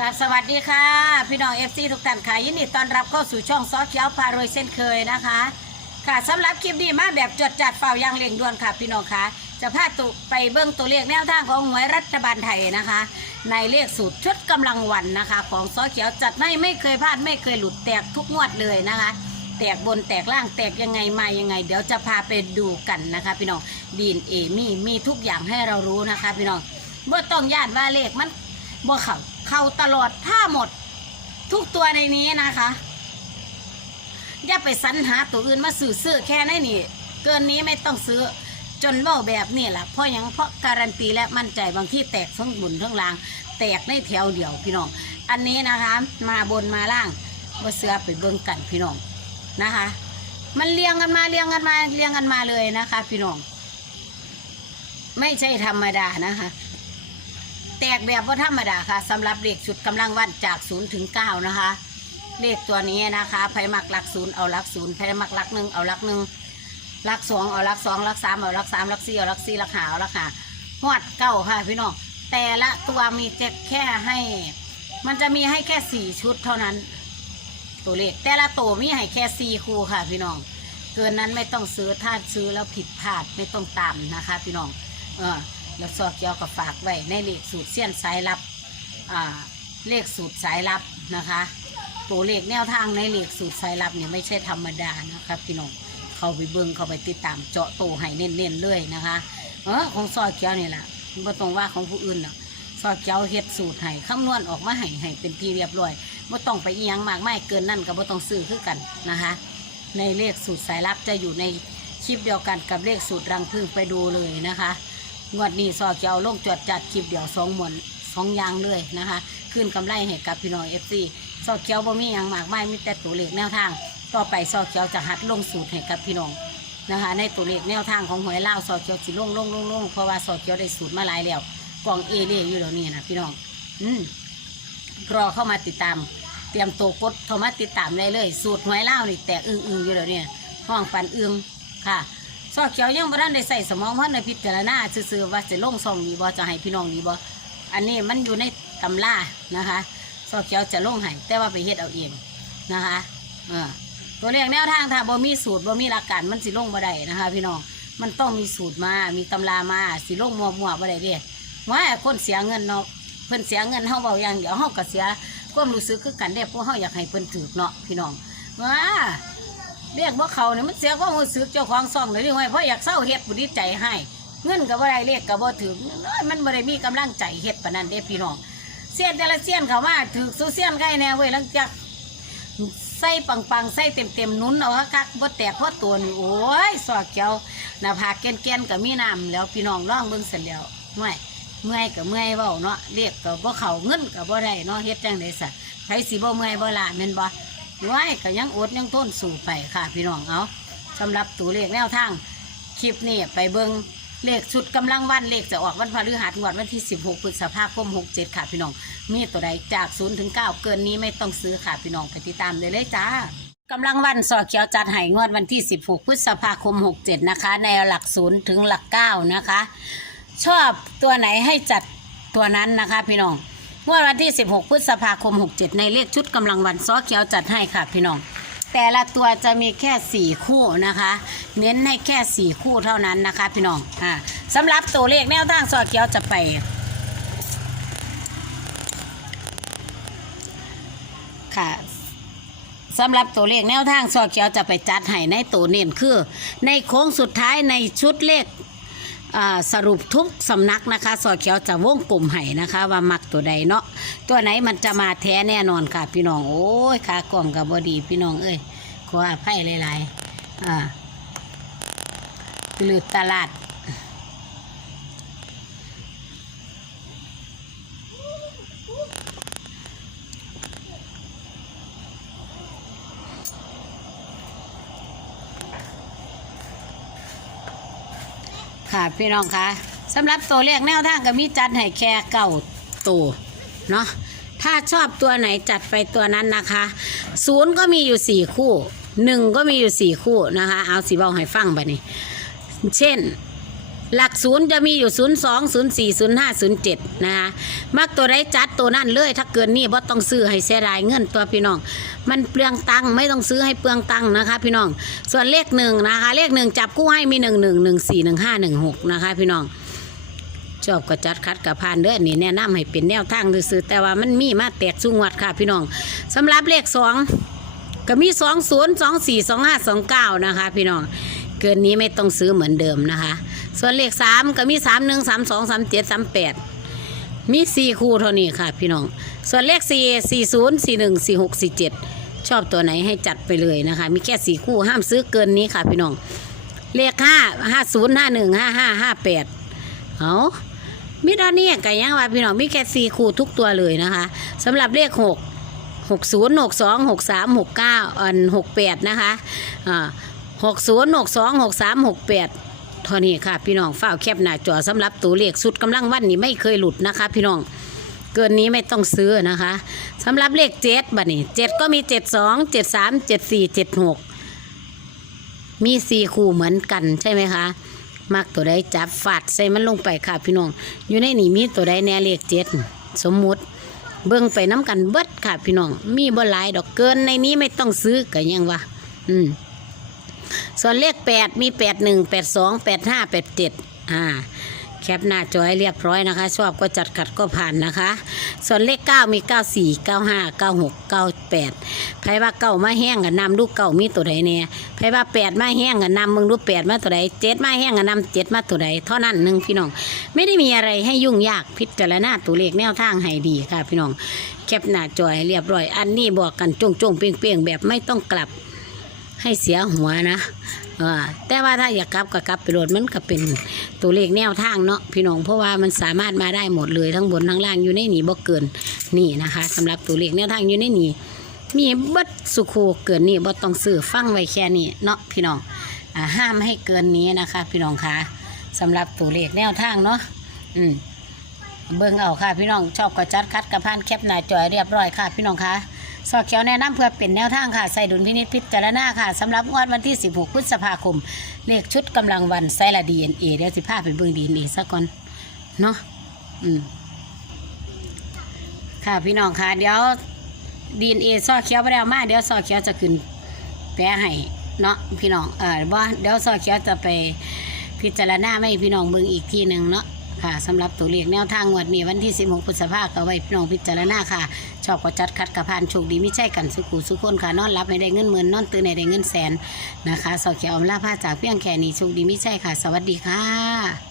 ครับสวัสดีค่ะ พี่น้องเอฟซีทุกท่านค่ะยินดีต้อนรับเข้าสู่ช่องซอสเขียวพารวยเส้นเคยนะคะ ค่ะสำหรับคลิปนี้มาแบบจดจัดเฝ้ายางเร่งด่วนค่ะ พี่น้องคะจะพาตุไปเบื้องตัวเลขแนวทางของหวยรัฐบาลไทยนะคะ ในเลขสูตรชุดกำลังวันนะคะ ของซอสเขียวจัดไม่ไม่เคยพลาดไม่เคยหลุดแตกทุกงวดเลยนะคะ แตกบนแตกล่างแตกยังไงมายังไง เดี๋ยวจะพาไปดูกันนะคะ พี่น้องดีนเอมีมีทุกอย่างให้เรารู้นะคะ พี่น้องเมื่อต้องย่านว่าเลขมัน บ่เข้าเข้าตลอดถ้าหมด ทุกตัวในนี้นะคะ อย่าไปสรรหาตัวอื่นมาซื้อซื้อแค่นั้นนี่ เกินนี้ไม่ต้องซื้อจนเว่าแบบนี้แหละเพราะยังเพราะการันตีและมั่นใจบางที่แตกทั้งบุญทั้งลาง แตกในแถวเดียวพี่น้อง อันนี้นะคะ มาบนมาล่างว่าเสือไปเบิ่งกันพี่น้องนะคะ มันเรียงกันมาเรียงกันมาเรียงกันมาเลยนะคะ พี่น้อง ไม่ใช่ธรรมดานะคะ แตกแบบว่าธรรมดาค่ะสำหรับเลขชุดกำลังวันจากศูนย์ถึงเก้านะคะ เลขตัวนี้นะคะไพมักหลักศูนย์เอาหลักศูนย์ไพมักหลักหนึ่งเอาหลักหนึ่งหลักสองเอาหลักสองหลักสามเอาหลักสามหลักสี่เอาหลักสี่หลักหาเอาหลักหาหวดเก้าค่ะพี่น้องแต่ละตัวมีเจ็ดแค่ให้ มันจะมีให้แค่สี่ชุดเท่านั้น ตัวเลขแต่ละตัวมีให้แค่สี่คู่ค่ะ พี่น้อง เกินนั้นไม่ต้องซื้อถ้าซื้อแล้วผิดพลาดไม่ต้องตามนะคะ พี่น้อง เออ แล้วซอเกียวก็ฝากไว้ในเลขสูตรเสี้ยนสายลับอ่าเลขสูตรสายลับนะคะตัวเลขแนวทางในเลขสูตรสายลับเนี่ยไม่ใช่ธรรมดานะคะพี่น้องเข้าไปเบิ้งเข้าไปติดตามเจาะตัวให้เน้นๆเลยนะคะเออของซอยเกียวนี่แหละไม่ต้องว่าของผู้อื่นหรอกซอยเกียวเฮ็ดสูตรให้คำนวณออกมาให้ให้เป็นที่เรียบร้อยไม่ต้องไปเอียงมากไม่เกินนั่นก็ไม่ต้องซื้อคือกันนะคะในเลขสูตรสายลับจะอยู่ในคลิปเดียวกันกับเลขสูตรรังพึ่งไปดูเลยนะคะ งวดนี้ซอเกียวลงจวดจัดคลิปเดียวสองหมวนสองอยางเลยนะคะขึ้นกำไรให้กับพี่น้องเอฟซีซอเกียวบ่มีอย่างมากไม่มีแต่ตัวเลขแนวทาง ต่อไปซอเกียวจะหัดลงสูตรให้กับพี่น้องนะคะ ในตัวเลขแนวทางของหวยเล่าซอเกียวสิลงลงลงลงเพราะว่าซอเกียวได้สูตรมาหลายแล้วกล่องเอเล่อยู่เดี๋ยวนี้นะพี่น้องอืมรอเข้ามาติดตาม เตรียมตัวกดเข้ามาติดตามได้เลย สูตรหวยเล่านี่แตกอึ้งอึงๆอยู่เดี๋ยวนี้ห้องปันอึ้งค่ะ ซอเขียวยังบ่ทันได้ใส่สมองเพราะในพิจารณาซื่อๆว่าจะลงซองดีบ่จะให้พี่น้องดีบ่อันนี้มันอยู่ในตำรานะคะซอเขียวจะลงให้แต่ว่าไปเฮ็ดเอาเองนะคะเออตัวเลขแนวทางถ้าบ่มีสูตรบ่มีหลักการมันสิลงบ่ได้นะคะ พี่น้องมันต้องมีสูตรมา มีตำรามาสิลงมั่วบ่ได้เด้ว่าคนเสียเงินเนาะเพิ่นเสียเงินเฮาเบาอย่างเดียวเฮาก็เสียความรู้สึกคือกันเด้เพราะเฮาอยากให้เพิ่นถูกเนาะพี่น้องว่า เรียกว่าเขาเนี่ยมันเสียความรู้สึกเจ้าของซ่องเลยที่ห้เพราะอยากเศร้าเฮ็ดบุญใจให้ เงินกับอะไรเรียกกับบ่ถึงน้อยมันบ่ได้มีกำลังใจเฮ็ดปานนั้นเด้พี่น้องเสียนแต่ละเสียนเขามาถือสู้เสียนใครแน่เว้ยหลังจากใส่ปังๆใส่เต็มๆนุนเอาคักๆบ่แตกพราะตัวนี่โอ้ยสอกเกียวหน้าผากแก่นๆก็มีน้ำแล้วพี่น้องร้องเบิ่งเสร็จแล้วเมื่อยเมื่อยก็เมื่อยเว้าเนาะเรียกก็บ่เขาเงินก็บ่ได้เนาะเฮ็ดจังได๋ซะใครสิบ่เมื่อยบ่ล่ะแม่นบ่ ไว้ก็ยังอดยังต้นสู่ไปค่ะพี่น้องเอาสำหรับตัวเลขแนวทางคลิปนี้ไปเบิงเลขชุดกำลังวันเลขจะออกวันพฤหัสงวดวันที่ 16พฤษภาคม67 ค่ะพี่น้อง มีตัวใดจาก0ถึง9เกินนี้ไม่ต้องซื้อค่ะพี่น้องไปติดตามเลยเลยจ้ากำลังวันสอเขียวจัดให้งวดวันที่ 16 พฤษภาคม 67 นะคะ ในหลักศูนย์ถึงหลัก 9 นะคะ ชอบตัวไหนให้จัดตัวนั้นนะคะพี่น้อง งวดวันที่ 16 พฤษภาคม 67 ในเลขชุดกำลังวันซอเขียวจัดให้ค่ะพี่น้อง แต่ละตัวจะมีแค่ 4 คู่นะคะ เน้นให้แค่ 4 คู่เท่านั้นนะคะ พี่น้องอ่าสำหรับตัวเลขแนวทางซอเขียวจะไปค่ะสำหรับตัวเลขแนวทางซอเขียวจะไปจัดให้ในตัวเน้นคือ ในโค้งสุดท้ายในชุดเลข สรุปทุกสำนักนะคะสอเขียวจะวงกลมให้นะคะ ว่ามักตัวใดเนาะตัวไหนมันจะมาแท้แน่นอนค่ะ พี่น้องโอ้ยขากล่องกับบอดีพี่น้องเอ้ยขออภัยหลายๆอ่าหรือตลาด ค่ะ พี่น้องคะสำหรับตัวเลขแนวทางก็มีจัดให้แค่เก่าตัวเนาะถ้าชอบตัวไหนจัดไปตัวนั้นนะคะศูนย์ก็มีอยู่สี่คู่หนึ่งก็มีอยู่สี่คู่นะคะ เอาสีบอลให้ฟังไปนี่เช่น หลักศูนย์จะมีอยู่ 0 2 0 4 0 5 0 7 นะคะมักตัวใดจัดตัวนั่นเลย ถ้าเกินนี่บ่ต้องซื้อให้เสียดายเงินตัวพี่น้อง มันเปลืองตังค์ไม่ต้องซื้อให้เปลืองตังค์นะคะ พี่น้อง ส่วนเลขหนึ่งนะคะ เลขหนึ่งจับคู่ให้มี1 1 1 4 1 5 1 6นะคะพี่น้องชอบก็จัดคัดกับพานเด้อนี่แนะนำให้เป็นแนวทางซื่อแต่ว่ามันมีมาแตกสุงวัดค่ะพี่น้องสำหรับเลขสองก็มีสองศูนย์สองสี่สองห้าสองเก้านะคะ พี่น้อง เกินนี้ไม่ต้องซื้อเหมือนเดิมนะคะ ส่วนเลขสามก็มีสามหนึ่งสามสองสามเจ็ดสามแปดมีสี่คู่เท่านี้ค่ะ พี่น้อง ส่วนเลขสี่สี่ศูนย์สี่หนึ่งสี่หกสี่เจ็ดชอบตัวไหนให้จัดไปเลยนะคะ มีแค่สี่คู่ห้ามซื้อเกินนี้ค่ะ พี่น้อง เลขห้าห้าศูนย์ห้าหนึ่งห้าห้าห้าแปดเอามิตรนี้ก็ยังว่าพี่น้องมีแค่สี่คู่ทุกตัวเลยนะคะสำหรับเลขหกหกศูนย์หกสองหกสามหกเก้าอันหกแปดนะคะอ่าหกศูนย์หกสองหกสามหกแปด เท่านี้ค่ะ พี่น้องฝ้าแคบหน้าจอสำหรับตัวเลขสุดกำลังวันนี้ไม่เคยหลุดนะคะ พี่น้องเกินนี้ไม่ต้องซื้อนะคะสำหรับเลขเจ็ดบัดนี้เจ็ดก็มีเจ็ดสองเจ็ดสามเจ็ดสี่เจ็ดหกมีสี่คู่เหมือนกันใช่ไหมคะมักตัวใดจับฟาดใส่มันลงไปค่ะ พี่น้อง อยู่ในนี่มีตัวใดแน่เลขเจ็ดสมมุติ เบิ่งไปน้ำกันเบิดค่ะ พี่น้อง มีบ่หลายดอกเกินในนี้ไม่ต้องซื้อก็ยังว่าอืม ส่วนเลขแปดมีแปดหนึ่งแปดสองแปดห้าแปดเจ็ดอ่าแคปหน้าจอให้เรียบร้อยนะคะ ชอบก็จัดขัดก็ผ่านนะคะ ส่วนเลขเก้ามีเก้าสี่เก้าห้าเก้าหกเก้าแปดไพ่ว่าเก้ามาแห้งกับนำลูกเก้ามีตัวใดเนี่ยไพ่ว่าแปดมาแห้งกับนำมึงดูแปดมาตัวใดเจ็ดมาแห้งกับนำเจ็ดมาตัวใดเท่านั้นหนึ่งพี่น้อง ไม่ได้มีอะไรให้ยุ่งยากพิจารณาตัวเลขแนวทางให้ดีค่ะ พี่น้องแคปหน้าจอให้เรียบร้อย อันนี้บอกกันจงจงๆเปียงเปียงๆแบบไม่ต้องกลับ ให้เสียหัวนะแต่ว่าถ้าอยากกลับก็กลับไปโหลดมันก็เป็นตัวเลขแนวทางเนาะพี่น้องเพราะว่ามันสามารถมาได้หมดเลยทั้งบนทั้งล่างอยู่ในนี้บ่เกินนี่นะคะสำหรับตัวเลขแนวทางอยู่ในนี้มีบัดสุโคเกินนี่บ่ต้องซื้อฟังไว้แค่นี้เนาะพี่น้องอห้ามให้เกินนี้นะคะ พี่น้องคะสำหรับตัวเลขแนวทางเนาะอืมเบิ่งเอาค่ะพี่น้องชอบก็จัดคัดกระพานแคปหน้าจอยเรียบร้อยค่ะ พี่น้องคะ สอเขียวแนะนำเพื่อเป็นแนวทางค่ะ ใส่ดุลพินิจพิจารณาค่ะสำหรับงวดวันที่ 16 พฤษภาคม เลขชุดกำลังวันไซละดีเอ็นเอเดี๋ยวสิพาไปเบิ่งดีเอ็นเอสักก่อน เนาะอืมค่ะพี่น้องค่ะ เดี๋ยวดีเอ็นเอซอเขียวไปแล้วมาเดี๋ยวซอเขียวจะขึ้นแปะให้เนาะพี่น้องเออว่าเดี๋ยวซอเขียวจะไปพิจารณาไม่พี่น้องเบิ่งอีกทีหนึ่งเนาะ ค่ะสำหรับตัวเลขแนวทางงวดนี้วันที่ 16พฤษภาคมก็ไว้พี่น้องพิจารณาค่ะ ชอบก็จัดคัดกระพานโชคดีไม่ใช่กันสุขุสุขคนค่ะนอนรับไม่ได้เงินหมื่นนอนตื่นไม่ได้เงินแสนนะคะสอเขียวอมลาผ้าจากเพียงแค่นี้โชคดีไม่ใช่ค่ะ สวัสดีค่ะ